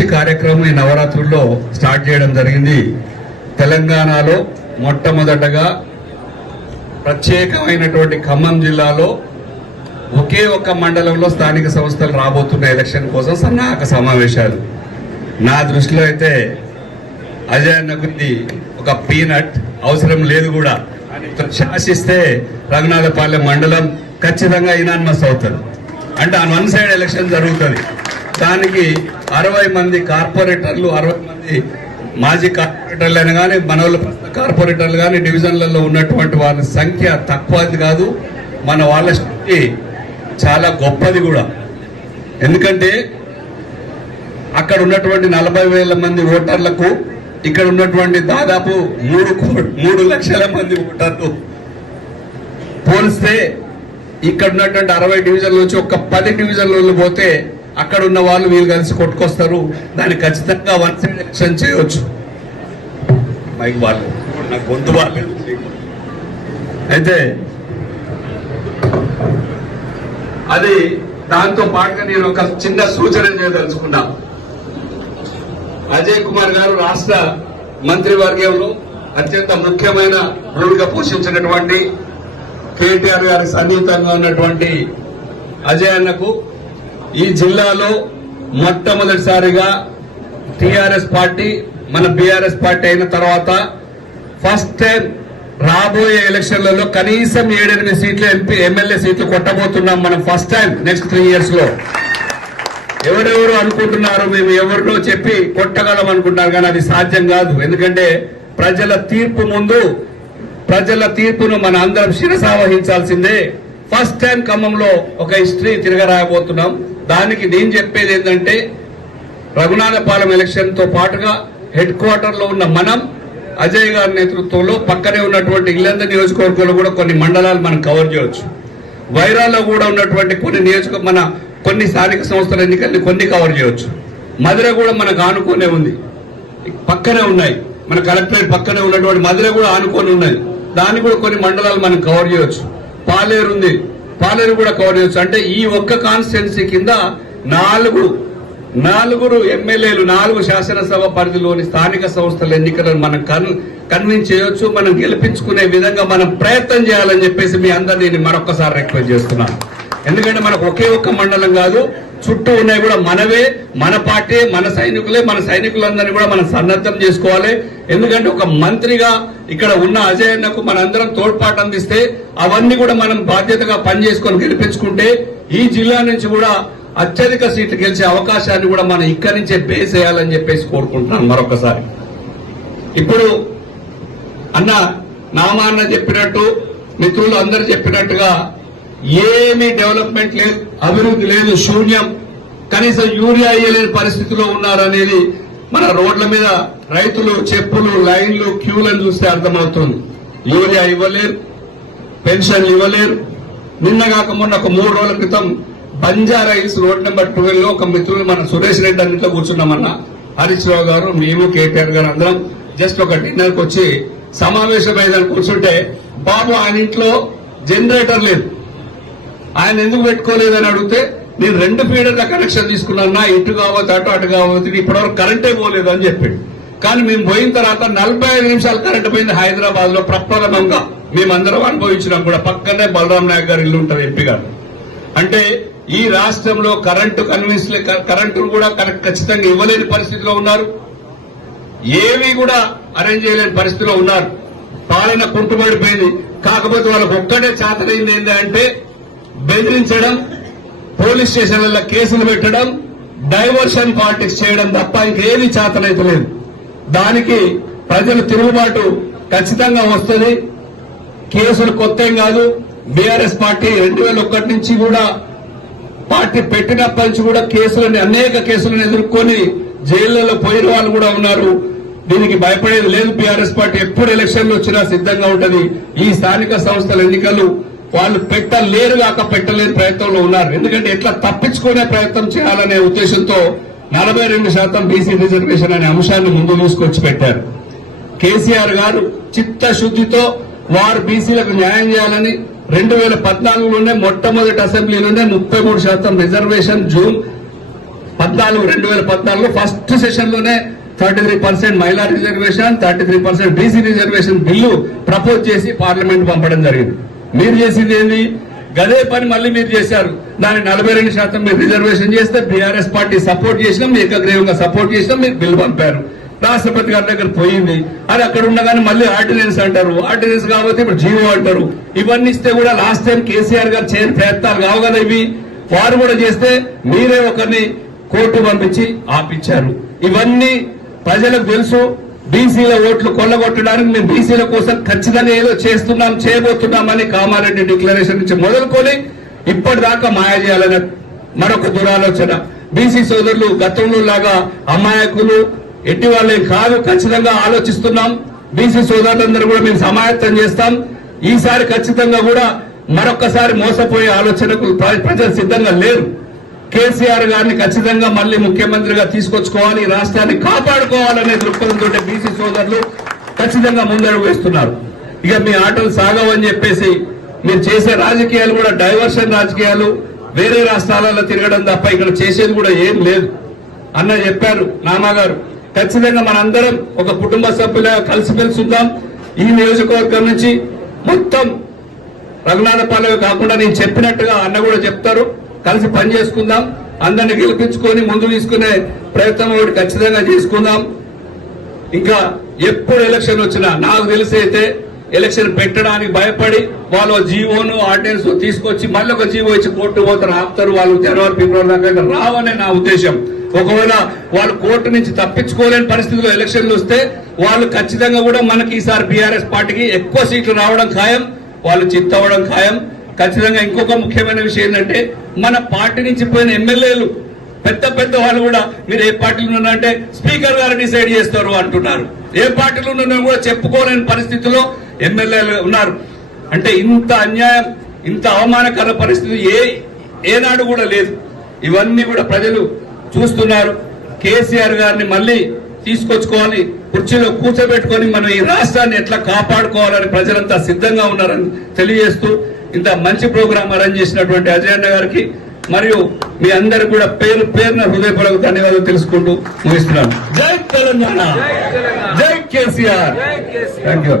మంచి కార్యక్రమం ఈ నవరాత్రుల్లో స్టార్ట్ చేయడం జరిగింది. తెలంగాణలో మొట్టమొదటగా ప్రత్యేకమైనటువంటి ఖమ్మం జిల్లాలో ఒకే ఒక్క మండలంలో స్థానిక సంస్థలు రాబోతున్న ఎలక్షన్ కోసం సన్నాహక సమావేశాలు. నా దృష్టిలో అయితే అజయ్ ఒక పీనట్ అవసరం లేదు కూడా. శాసిస్తే రఘునాథపాలెం మండలం ఖచ్చితంగా ఇనాన్మస్ అవుతుంది అంటే ఆ వన్ సైడ్ ఎలక్షన్ జరుగుతుంది. దానికి అరవై మంది కార్పొరేటర్లు అరవై మంది మాజీ కార్పొరేటర్లు అయినా కానీ మన కార్పొరేటర్లు కానీ డివిజన్లలో ఉన్నటువంటి వాళ్ళ సంఖ్య తక్కువది కాదు. మన వాళ్ళ శక్తి చాలా గొప్పది కూడా. ఎందుకంటే అక్కడ ఉన్నటువంటి నలభై వేల మంది ఓటర్లకు ఇక్కడ ఉన్నటువంటి దాదాపు మూడు కో- మూడు లక్షల మంది ఓటర్లు. పోలిస్తే ఇక్కడ ఉన్నటువంటి అరవై డివిజన్ల నుంచి ఒక పది డివిజన్లలో పోతే అక్కడ ఉన్న వాళ్ళు వీళ్ళు కలిసి కొట్టుకొస్తారు. దాన్ని ఖచ్చితంగా వన్ సైడ్ ఎలక్షన్ చేయవచ్చు మైక్ వాళ్ళు నాకు గొంతు వాళ్ళు అయితే అది దాంతో పాటుగా నేను ఒక చిన్న సూచన చేయదలుచుకున్నా. అజయ్ కుమార్ గారు రాష్ట్ర మంత్రివర్గంలో అత్యంత ముఖ్యమైన రోల్గా పోషించినటువంటి కేటీఆర్ గారి సన్నిహితంగా ఉన్నటువంటి అజయ్ అన్నకు ఈ జిల్లాలో మొట్టమొదటిసారిగా టిఆర్ఎస్ పార్టీ మన బీఆర్ఎస్ పార్టీ అయిన తర్వాత ఫస్ట్ టైం రాబోయే ఎలక్షన్లలో కనీసం ఏడెనిమిది సీట్లు ఎంపీ ఎమ్మెల్యే సీట్లు కొట్టబోతున్నాం మనం ఫస్ట్ టైం నెక్స్ట్ త్రీ ఇయర్స్లో ఎవరెవరు అనుకుంటున్నారు మేము ఎవరినో చెప్పి కొట్టగలం అనుకుంటున్నారు కానీ అది సాధ్యం కాదు. ఎందుకంటే ప్రజల తీర్పు ముందు ప్రజల తీర్పును మన అందరం శిరసావహించాల్సిందే. ఫస్ట్ టైం ఖమ్మంలో ఒక హిస్టరీ తిరగరాయబోతున్నాం. దానికి నేను చెప్పేది ఏంటంటే రఘునాథపాలెం ఎలక్షన్తో పాటుగా హెడ్ క్వార్టర్లో ఉన్న మనం అజయ్ గారి నేతృత్వంలో పక్కనే ఉన్నటువంటి ఇల్లంద నియోజకవర్గంలో కూడా కొన్ని మండలాలు మనం కవర్ చేయవచ్చు వైరాల్లో కూడా ఉన్నటువంటి కొన్ని నియోజక మన కొన్ని స్థానిక సంస్థల ఎన్నికల్ని కొన్ని కవర్ చేయవచ్చు మధుర కూడా మనకు ఆనుకునే ఉంది. పక్కనే ఉన్నాయి. మన కలెక్టరేట్ పక్కనే ఉన్నటువంటి మధుర కూడా ఆనుకొని ఉన్నాయి. దాన్ని కూడా కొన్ని మండలాలు మనం కవర్ చేయవచ్చు పాలేరు ఉంది పాలేరు కూడా కవర్ చేయవచ్చు అంటే ఈ ఒక్క కాన్స్టిట్యున్సీ కింద నాలుగు నాలుగురు ఎమ్మెల్యేలు నాలుగు శాసనసభ పరిధిలోని స్థానిక సంస్థల ఎన్నికలను మనం కన్ కన్విన్స్ చేయొచ్చు మనం గెలిపించుకునే విధంగా మనం ప్రయత్నం చేయాలని చెప్పేసి మీ అందరినీ నేను మరొకసారి రిక్వెస్ట్ చేస్తున్నాను ఎందుకంటే మనకు ఒకే ఒక్క మండలం కాదు చుట్టూ ఉన్నాయి కూడా మనవే మన పార్టీ మన సైనికులే మన సైనికులందరినీ కూడా మనం సన్నద్ధం చేసుకోవాలి. ఎందుకంటే ఒక మంత్రిగా ఇక్కడ ఉన్న అజయ్ అన్నకు మనందరం తోడ్పాటు అందిస్తే అవన్నీ కూడా మనం బాధ్యతగా పనిచేసుకొని గెలిపించుకుంటే ఈ జిల్లా నుంచి కూడా అత్యధిక సీట్లు గెలిచే అవకాశాన్ని కూడా మనం ఇక్కడి నుంచే బేస్ చేయాలని చెప్పేసి కోరుకుంటున్నాను మరొకసారి. ఇప్పుడు అన్న నామాన్న చెప్పినట్టు మిత్రులు అందరు చెప్పినట్టుగా ఏమీ డెవలప్మెంట్ లేదు అభివృద్ధి లేదు శూన్యం. కనీసం యూరియా ఇయ్యలేని పరిస్థితిలో ఉన్నారనేది మన రోడ్ల మీద రైతులు చెప్పులు లైన్లు క్యూలను చూస్తే అర్థమవుతుంది. యూరియా ఇవ్వలేరు పెన్షన్ ఇవ్వలేరు. నిన్న కాక మొన్న ఒక మూడు రోజుల క్రితం బంజారాయిల్స్ రోడ్ నెంబర్ ట్వెల్వ్లో ఒక మిత్రులు మన సురేష్ రెడ్డి అన్నింటిలో కూర్చున్నామన్న. హరీష్ రావు గారు మేము కేటీఆర్ గారు అందరం జస్ట్ ఒక డిన్నర్ వచ్చి సమావేశం అయ్యేదాన్ని కూర్చుంటే బాబు ఆయన ఇంట్లో జనరేటర్ లేదు. ఆయన ఎందుకు పెట్టుకోలేదని అడిగితే నేను రెండు ఫీడర్ల కనెక్షన్ తీసుకున్నా ఇటు కావచ్చు అటు అటు కావచ్చు ఇప్పటివరకు కరెంటే పోలేదు అని చెప్పాడు. కానీ మేము పోయిన తర్వాత నలభై ఐదు నిమిషాలు కరెంట్ పోయింది హైదరాబాద్లో ప్రప్రథమంగా. మేమందరం అనుభవించినాం కూడా. పక్కనే బలరాం నాయక్ గారు ఇల్లు ఉంటారు ఎంపీ గారు. అంటే ఈ రాష్ట్రంలో కరెంటు కన్విన్స్ కరెంటు కూడా కరెక్ట్ ఖచ్చితంగా ఇవ్వలేని పరిస్థితిలో ఉన్నారు. ఏవి కూడా అరేంజ్ చేయలేని పరిస్థితిలో ఉన్నారు. పాలన కుంటుబడిపోయింది. కాకపోతే వాళ్ళకు ఒక్కటే చేతనైంది ఏంటంటే బెదిరించడం పోలీస్ స్టేషన్లలో కేసులు పెట్టడం డైవర్షన్ పాలిటిక్స్ చేయడం తప్ప ఇంకేది చేతనైతలేదు దానికి ప్రజలు తిరుగుబాటు ఖచ్చితంగా వస్తుంది. కేసులు కొత్త కాదు. బీఆర్ఎస్ పార్టీ రెండు వేల ఒకటి నుంచి కూడా పార్టీ పెట్టినప్పటి నుంచి కూడా కేసులని అనేక కేసులను ఎదుర్కొని జైళ్ళలో పోయిన వాళ్ళు కూడా ఉన్నారు. దీనికి భయపడేది లేదు. బీఆర్ఎస్ పార్టీ ఎప్పుడు ఎలక్షన్లు వచ్చినా సిద్ధంగా ఉంటది. ఈ స్థానిక సంస్థల ఎన్నికలు వాళ్ళు పెట్టలేరు కాక పెట్టలేని ప్రయత్నంలో ఉన్నారు. ఎందుకంటే ఎట్లా తప్పించుకునే ప్రయత్నం చేయాలనే ఉద్దేశంతో నలభై రెండు శాతం బీసీ రిజర్వేషన్ అనే అంశాన్ని ముందు తీసుకొచ్చి పెట్టారు. కేసీఆర్ గారు చిత్తశుద్ధితో వారు బీసీలకు న్యాయం చేయాలని రెండు వేల పద్నాలుగులోనే మొట్టమొదటి అసెంబ్లీలోనే ముప్పై మూడు శాతం రిజర్వేషన్ జూన్ పద్నాలుగు రెండు వేల పద్నాలుగులో ఫస్ట్ సెషన్లోనే థర్టీ త్రీ పర్సెంట్ మహిళా reservation thirty three percent BC reservation bill propose చేసి పార్లమెంట్ పంపడం జరిగింది. మీరు చేసింది ఏంది? గదే పని మళ్ళీ మీరు చేశారు. దాని నలభై రెండు శాతం మీరు రిజర్వేషన్ చేస్తే బీఆర్ఎస్ పార్టీ సపోర్ట్ చేసినాం ఏకగ్రీవంగా సపోర్ట్ చేసినాం మీరు బిల్లు పంపారు. రాష్ట్రపతి గారి దగ్గర పోయింది. అది అక్కడ ఉండగానే మళ్ళీ ఆర్డినెన్స్ అంటారు. ఆర్డినెన్స్ కాబట్టి ఇప్పుడు జీవో అంటారు. ఇవన్నీ ఇస్తే కూడా లాస్ట్ టైం కేసీఆర్ గారు చేయని ప్రయత్నాలు కావు కదా ఇవి. వారు కూడా చేస్తే మీరే ఒకరిని కోర్టు పంపించి ఆపించారు. ఇవన్నీ ప్రజలకు తెలుసు. బీసీల ఓట్లు కొల్లగొట్టడానికి మేము బీసీల కోసం ఖచ్చితంగా ఏదో చేస్తున్నాం చేయబోతున్నామని కామారెడ్డి డిక్లరేషన్ నుంచి మొదలుకొని ఇప్పటిదాకా మాయ చేయాలనే మరొక దురాలోచన. బీసీ సోదరులు గతంలో లాగా అమాయకులు ఎట్టి వాళ్ళే కాదు ఖచ్చితంగా ఆలోచిస్తున్నాం. బీసీ సోదరులందరూ కూడా మేము సమాయత్తం చేస్తాం. ఈసారి ఖచ్చితంగా కూడా మరొకసారి మోసపోయే ఆలోచనకు ప్రజలు సిద్ధంగా లేరు. కేసీఆర్ గారిని ఖచ్చితంగా మళ్ళీ ముఖ్యమంత్రిగా తీసుకొచ్చుకోవాలి ఈ రాష్ట్రాన్ని కాపాడుకోవాలనే దృక్పథంతో బీసీ సోదరులు ఖచ్చితంగా ముందడుగు వేస్తున్నారు. ఇక మీ ఆటలు సాగవని చెప్పేసి మీరు చేసే రాజకీయాలు కూడా డైవర్షన్ రాజకీయాలు వేరే రాష్ట్రాలలో తిరగడం తప్ప ఇక్కడ చేసేది కూడా ఏం లేదు. అన్న చెప్పారు నాన్నగారు. ఖచ్చితంగా మనందరం ఒక కుటుంబ సభ్యుల కలిసి ఉందాం. ఈ నియోజకవర్గం నుంచి మొత్తం రఘునాథపాలెం కాకుండా నేను చెప్పినట్టుగా అన్న కూడా చెప్తారు. కలిసి పని చేసుకుందాం. అందరిని గెలిపించుకొని ముందు తీసుకునే ప్రయత్నం ఒకటి ఖచ్చితంగా చేసుకుందాం. ఇంకా ఎప్పుడు ఎలక్షన్ వచ్చినా నాకు తెలిసి అయితే ఎలక్షన్ పెట్టడానికి భయపడి వాళ్ళు జీవోను ఆర్డినెన్స్ తీసుకొచ్చి మళ్ళీ ఒక జీవో ఇచ్చి కోర్టు పోతారు. ఆపుతారు వాళ్ళు జనవరి ఫిబ్రవరి దాకా రావనే నా ఉద్దేశం. ఒకవేళ వాళ్ళు కోర్టు నుంచి తప్పించుకోలేని పరిస్థితిలో ఎలక్షన్లు వస్తే వాళ్ళు ఖచ్చితంగా కూడా మనకి ఈసారి బీఆర్ఎస్ పార్టీకి ఎక్కువ సీట్లు రావడం ఖాయం వాళ్ళు చిత్తవడం ఖాయం. ఖచ్చితంగా ఇంకొక ముఖ్యమైన విషయం ఏంటంటే మన పార్టీ నుంచి పోయిన ఎమ్మెల్యేలు పెద్ద పెద్ద వాళ్ళు కూడా మీరు ఏ పార్టీలో ఉన్నారంటే స్పీకర్ గారు డిసైడ్ చేస్తారు అంటున్నారు. ఏ పార్టీలో ఉన్నా కూడా చెప్పుకోలేని పరిస్థితిలో ఎమ్మెల్యేలు ఉన్నారు. అంటే ఇంత అన్యాయం ఇంత అవమానకర పరిస్థితి ఏ ఏనాడు కూడా లేదు. ఇవన్నీ కూడా ప్రజలు చూస్తున్నారు. కేసీఆర్ గారిని మళ్ళీ తీసుకొచ్చుకోవాలి కుర్చీలో కూర్చోబెట్టుకొని మనం ఈ రాష్ట్రాన్ని ఎట్లా కాపాడుకోవాలని ప్రజలంతా సిద్ధంగా ఉన్నారని తెలియజేస్తూ ఇంత మంచి ప్రోగ్రాం అరేంజ్ చేసినటువంటి అజయ్ అన్న గారికి మరియు మీ అందరు కూడా పేరు పేరున హృదయపూర్వక ధన్యవాదాలు తెలుసుకుంటూ ముగిస్తున్నాను. జై తెలంగాణ. జై కేసీఆర్. Thank you